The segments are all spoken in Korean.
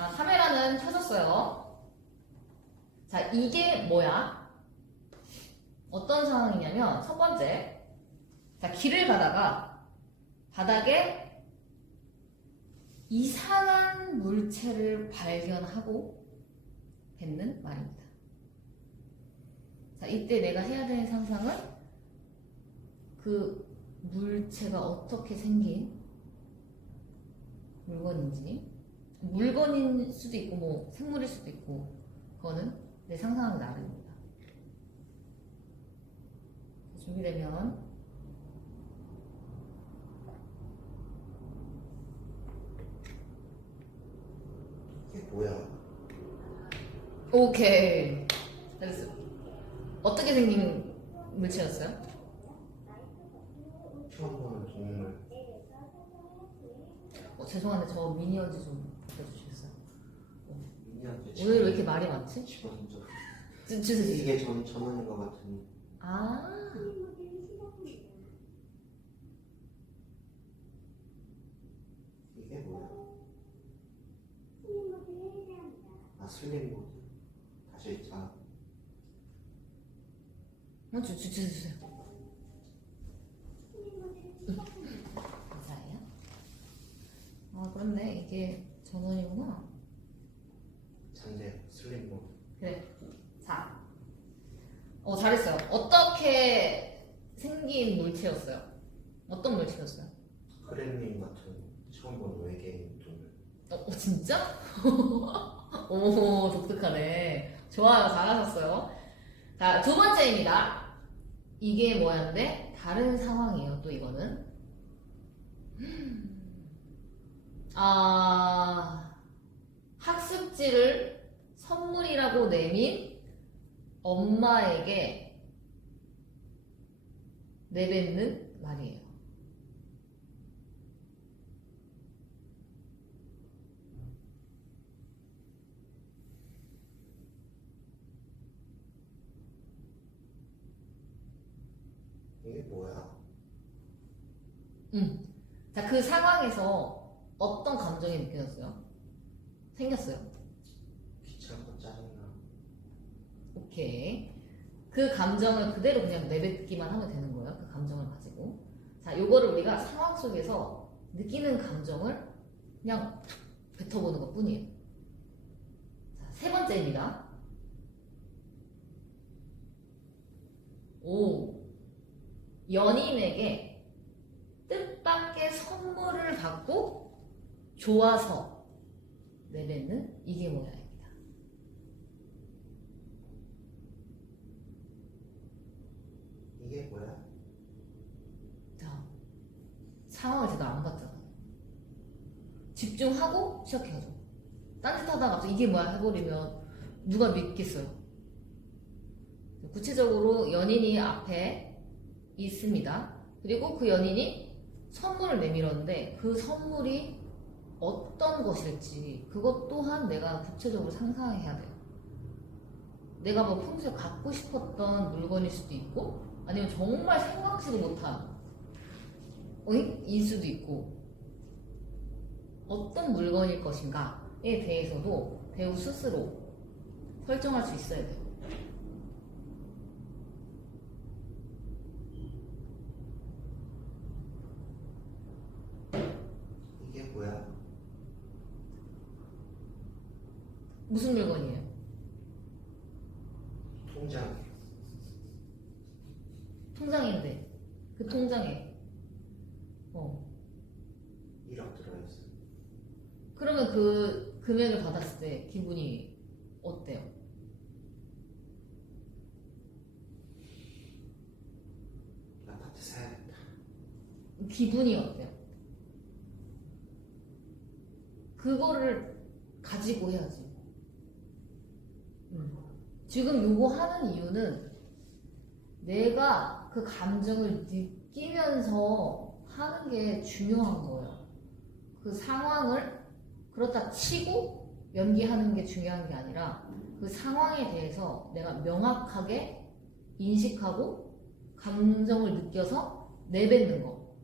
자, 카메라는 켜졌어요. 자, 이게 뭐야? 어떤 상황이냐면, 첫 번째. 자, 길을 가다가 바닥에 이상한 물체를 발견하고 뱉는 말입니다. 자, 이때 내가 해야 되는 상상은 그 물체가 어떻게 생긴 물건인지 물건일 수도 있고 뭐 생물일 수도 있고 그거는 내 상상하기 나름입니다. 준비되면 이게 뭐야? 오케이 됐어. 어떻게 생긴 물체였어요? 처음 보는 동물. 어, 죄송한데 저 미니언즈 좀 바꿔주시겠어요? 오늘 왜 이렇게 말이 많지? 주, 주세요. 이게 전 전원인 것 같은. 아 이게 뭐야? 아 슬림 모드. 다시 자. 어, 주, 주, 주, 주세요. 감사해요. 아, 그렇네. 이게 전원이구나. 잔대 슬림 모드. 그래. 자. 어, 잘했어요. 어떻게 생긴 물체였어요? 어떤 물체였어요? 그렘린 같은 처음 본 외계인 동물. 어, 어, 진짜? 오, 독특하네. 좋아요. 잘하셨어요. 자, 두 번째입니다. 이게 뭐였는데? 다른 상황이에요. 또 이거는. 아, 학습지를 선물이라고 내민 엄마에게 내뱉는 말이에요. 이게 뭐야? 음. 자, 그 상황에서 감정이 느껴졌어요? 생겼어요. 귀찮고 짜증나. 오케이. 그 감정을 그대로 그냥 내뱉기만 하면 되는 거예요. 그 감정을 가지고. 자, 요거를 우리가 상황 속에서 느끼는 감정을 그냥 뱉어보는 것 뿐이에요. 자, 세 번째입니다. 오. 연인에게 뜻밖의 선물을 받고 좋아서 내뱉는 이게 뭐야입니다. 이게 뭐야? 자, 상황을 제대로 안 봤잖아. 집중하고 시작해야죠. 딴짓하다가 갑자기 이게 뭐야 해버리면 누가 믿겠어요? 구체적으로 연인이 앞에 있습니다. 그리고 그 연인이 선물을 내밀었는데 그 선물이 어떤 것일지 그것 또한 내가 구체적으로 상상해야 돼요. 내가 뭐 평소에 갖고 싶었던 물건일 수도 있고 아니면 정말 생각지도 못한 어잉? 일 수도 있고 어떤 물건일 것인가에 대해서도 배우 스스로 설정할 수 있어야 돼요. 이게 뭐야? 무슨 물건이에요? 통장. 통장인데 그 통장에 어 1억 들어있어. 그러면 그 금액을 받았을 때 기분이 어때요? 아파트 사야겠다. 기분이 어때요? 그거를 가지고 해야지. 음. 지금 요거 하는 이유는 내가 그 감정을 느끼면서 하는 게 중요한 거예요. 그 상황을 그렇다 치고 연기하는 게 중요한 게 아니라 그 상황에 대해서 내가 명확하게 인식하고 감정을 느껴서 내뱉는 거.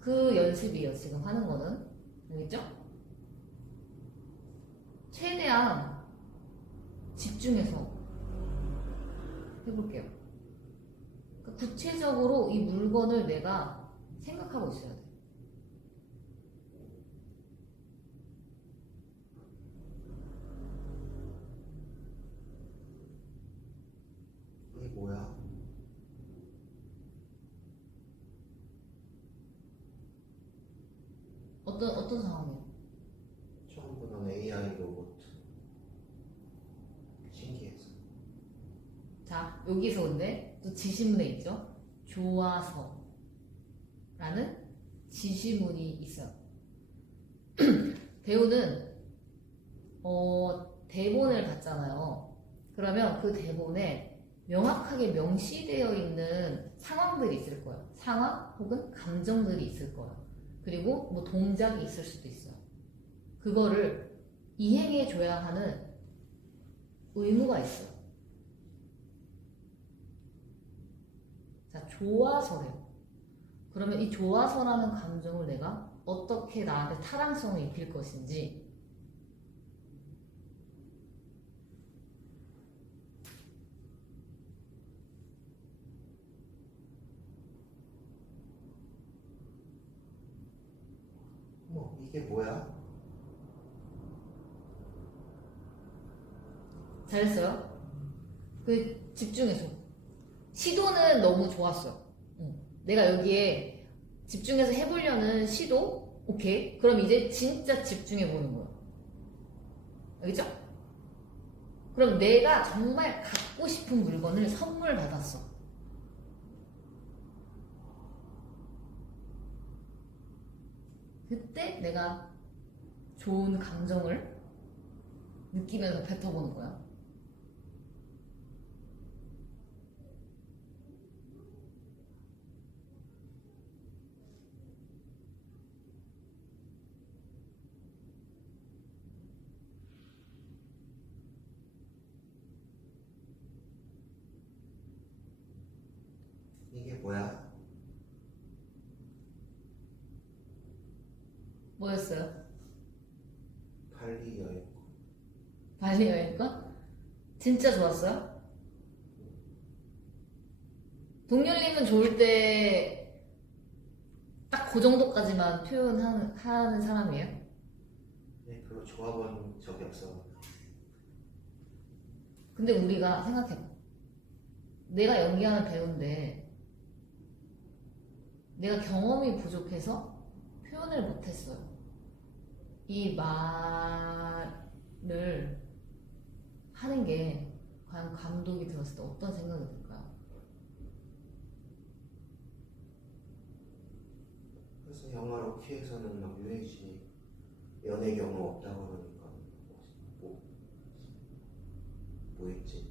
그 연습이에요, 지금 하는 거는. 알겠죠? 최대한 집중해서 해볼게요. 그러니까 구체적으로 이 물건을 내가 생각하고 있어야 돼. 이게 뭐야? 어떤 어떤 상황이에요? 처음 보는 AI 로봇 신기해서 자, 여기서 근데 또 지시문에 있죠? 좋아서 라는 지시문이 있어요. 배우는 어, 대본을 봤잖아요. 그러면 그 대본에 명확하게 명시되어 있는 상황들이 있을 거예요. 상황 혹은 감정들이 있을 거예요. 그리고 뭐 동작이 있을 수도 있어요. 그거를 이행해 줘야 하는 의무가 있어요. 자, 좋아서래요. 그러면 이 좋아서라는 감정을 내가 어떻게 나한테 타당성을 입힐 것인지 뭐 이게 뭐야? 잘했어요. 그 집중해서 시도는 너무 좋았어. 응. 내가 여기에 집중해서 해보려는 시도 오케이. 그럼 이제 진짜 집중해 보는 거야. 알겠죠? 그럼 내가 정말 갖고 싶은 물건을 선물 받았어. 그때 내가 좋은 감정을 느끼면서 뱉어보는 거야. 이게 뭐야? 뭐였어요? 발리 여행 발리 여행가? 진짜 좋았어요? 동료님은 좋을 때 딱 그 정도까지만 표현하는 하는 사람이에요? 네, 별로 좋아 본 적이 없어 근데 우리가 생각해봐. 내가 연기하는 배우인데 내가 경험이 부족해서 표현을 못했어요. 이 말을 하는 게 과연 감독이 들었을 때 어떤 생각이 들까요? 그래서 영화 로키에서는 막 유해진 씨 연애 경험 없다고 그러니까 뭐, 뭐 있지?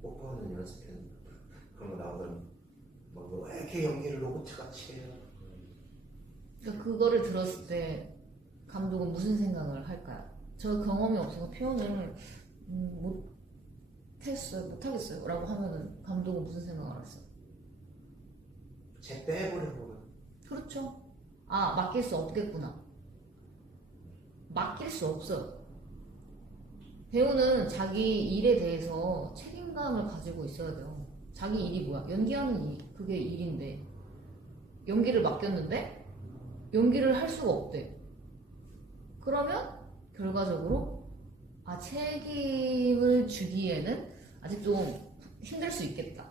뽀뽀하는 연습했는데 그런 거 나오더니 막왜 이렇게 연기를 로봇같이 해요? 그러니까 그거를 들었을 때 감독은 무슨 생각을 할까요? 저 경험이 없어서 표현을 음, 못 했어요, 못 하겠어요 라고 하면은 감독은 무슨 생각을 할어요 제 빼버리고 그렇죠. 아, 맡길 수 없겠구나. 맡길 수 없어요. 배우는 자기 일에 대해서 책임감을 가지고 있어야 돼요. 자기 일이 뭐야? 연기하는 일. 그게 일인데. 연기를 맡겼는데, 연기를 할 수가 없대. 그러면, 결과적으로, 아, 책임을 주기에는 아직 좀 힘들 수 있겠다.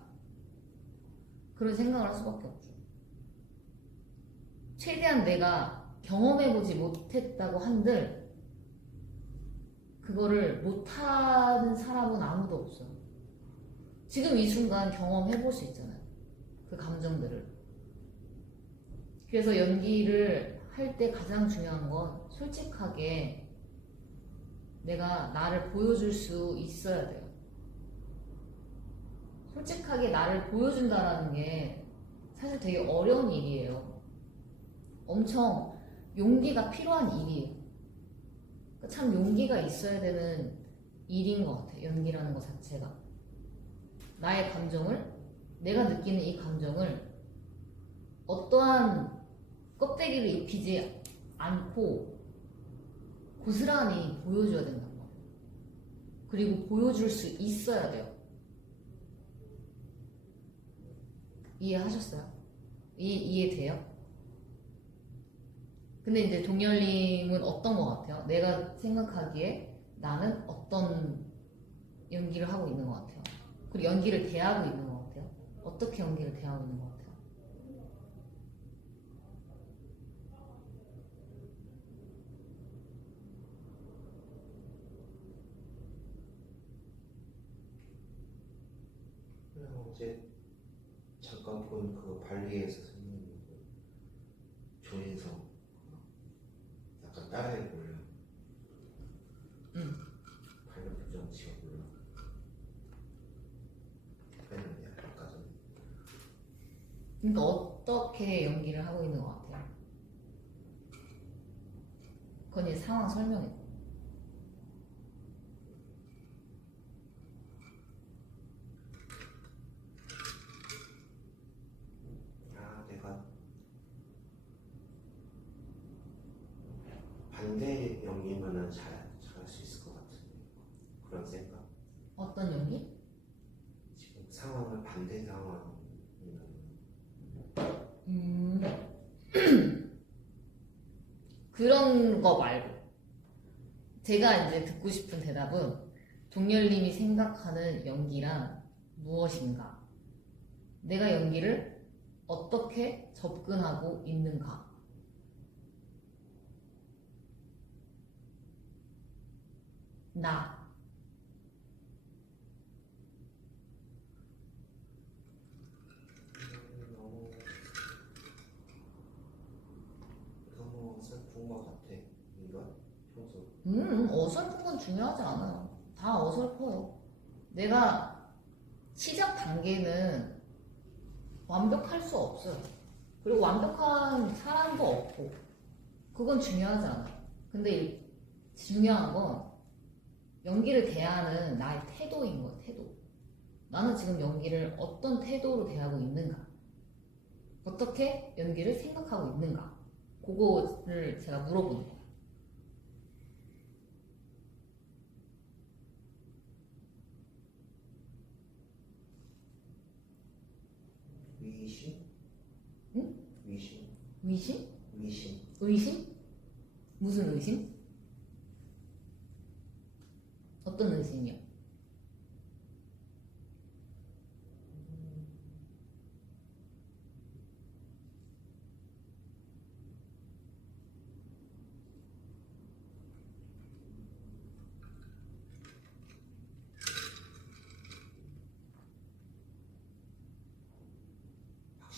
그런 생각을 할 수밖에 없죠. 최대한 내가 경험해보지 못했다고 한들 그거를 못하는 사람은 아무도 없어요. 지금 이 순간 경험해볼 수 있잖아요. 그 감정들을. 그래서 연기를 할 때 가장 중요한 건 솔직하게 내가 나를 보여줄 수 있어야 돼요. 솔직하게 나를 보여준다라는 게 사실 되게 어려운 일이에요. 엄청 용기가 필요한 일이에요. 그러니까 참 용기가 있어야 되는 일인 것 같아요. 연기라는 것 자체가. 나의 감정을, 내가 느끼는 이 감정을 어떠한 껍데기를 입히지 않고 고스란히 보여줘야 된다고. 그리고 보여줄 수 있어야 돼요. 이해하셨어요? 이, 이해돼요? 근데 이제 동열님은 어떤 것 같아요? 내가 생각하기에 나는 어떤 연기를 하고 있는 것 같아요. 그리고 연기를 대하고 있는 것 같아요. 어떻게 연기를 대하고 있는 것 같아요? 그냥 어제 잠깐 본 그 발리에서 선생님 그 조인성 그 약간 따라해 볼래. 응. 발리 부정 지어 볼래. 했는데 아까 전에. 그러니까 어떻게 연기를 하고 있는 것 같아요? 그건 이제 상황 설명이고. 아 내가 반대 연기면은 잘 잘할 수 있을 것 같은데 그런 생각. 어떤 연기? 지금 상황을 반대 상황이면 음. 그런 거 말고. 제가 이제 듣고 싶은 대답은 동열님이 생각하는 연기란 무엇인가? 내가 연기를 어떻게 접근하고 있는가? 나. 너무 슬픈 것 같아. 이거 평소 음, 어설픈 건 중요하지 않아요. 다 어설퍼요. 내가 시작 단계는 완벽할 수 없어요. 그리고 완벽한 사람도 없고, 그건 중요하지 않아요. 근데 이- 중요한 건 연기를 대하는 나의 태도인 거예요, 태도. 나는 지금 연기를 어떤 태도로 대하고 있는가? 어떻게 연기를 생각하고 있는가? 그거를 제가 물어보는 거예요. 위심? 응? 위심? 위심? 위심? 의심? 무슨 의심? 어떤 의심이요?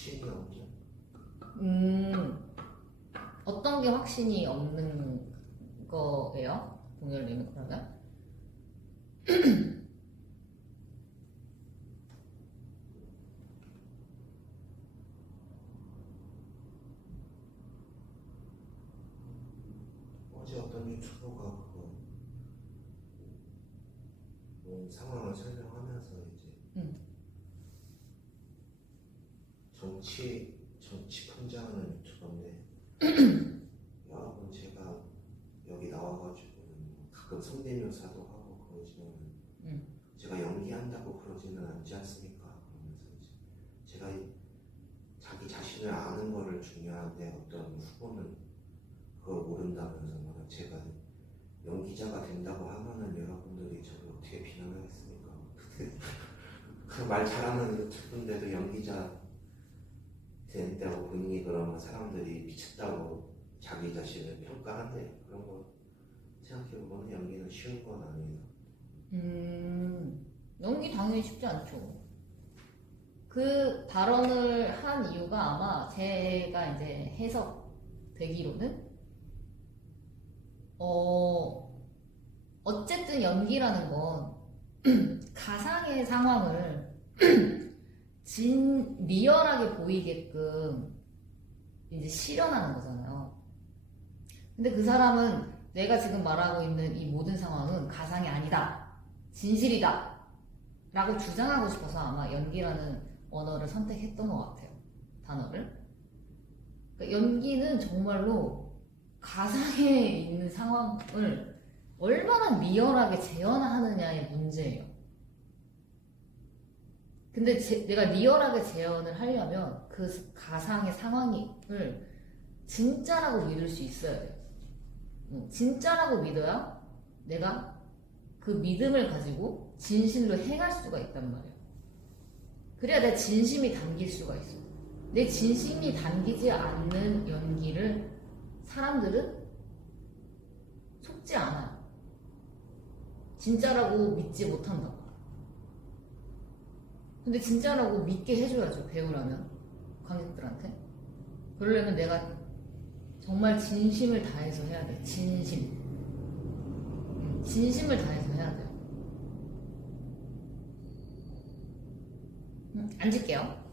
확신이 없죠. 음, 어떤 게 확신이 없는 거예요? 동열님은 그러면? 어제 어떤 유튜버가 그거 뭐 상황을 설명하면서 이제 응. 정치 정치 풍자하는 유튜버인데 여러분 제가 여기 나와가지고 가끔 성대묘사도 하고 그러지만 응. 제가 연기한다고 그러지는 않지 않습니까? 그러면서 이제 제가 이- 자기 자신을 아는 거를 중요한데 어떤 후보는 그걸 모른다면서 막 제가 연기자가 된다고 하면은 여러분들이 저를 어떻게 비난하겠습니까? 그 말 잘하는 유튜브인데도 연기자 된다고 본인이 그러면 사람들이 미쳤다고 자기 자신을 평가한대 그런 거 생각해보면 연기는 쉬운 건 아니에요. 음, 연기 당연히 쉽지 않죠. 그 발언을 한 이유가 아마 제가 이제 해석되기로는 어 어쨌든 연기라는 건 가상의 상황을 진 리얼하게 보이게끔 이제 실현하는 거잖아요. 근데 그 사람은 내가 지금 말하고 있는 이 모든 상황은 가상이 아니다. 진실이다. 라고 주장하고 싶어서 아마 연기라는 언어를 선택했던 것 같아요. 단어를. 그러니까 연기는 정말로 가상에 있는 상황을 얼마나 리얼하게 재현하느냐의 문제예요. 근데 제- 내가 리얼하게 재현을 하려면 그 가상의 상황을 진짜라고 믿을 수 있어야. 응, 진짜라고 믿어야 내가 그 믿음을 가지고 진실로 행할 수가 있단 말이에요. 그래야 내 진심이 담길 수가 있어. 내 진심이 담기지 않는 연기를 사람들은 속지 않아요. 진짜라고 믿지 못한다고. 근데 진짜라고 믿게 해줘야죠, 배우라면. 관객들한테. 그러려면 내가 정말 진심을 다해서 해야 돼. 진심. 음, 진심을 다해서 해야 돼요. 음, 앉을게요.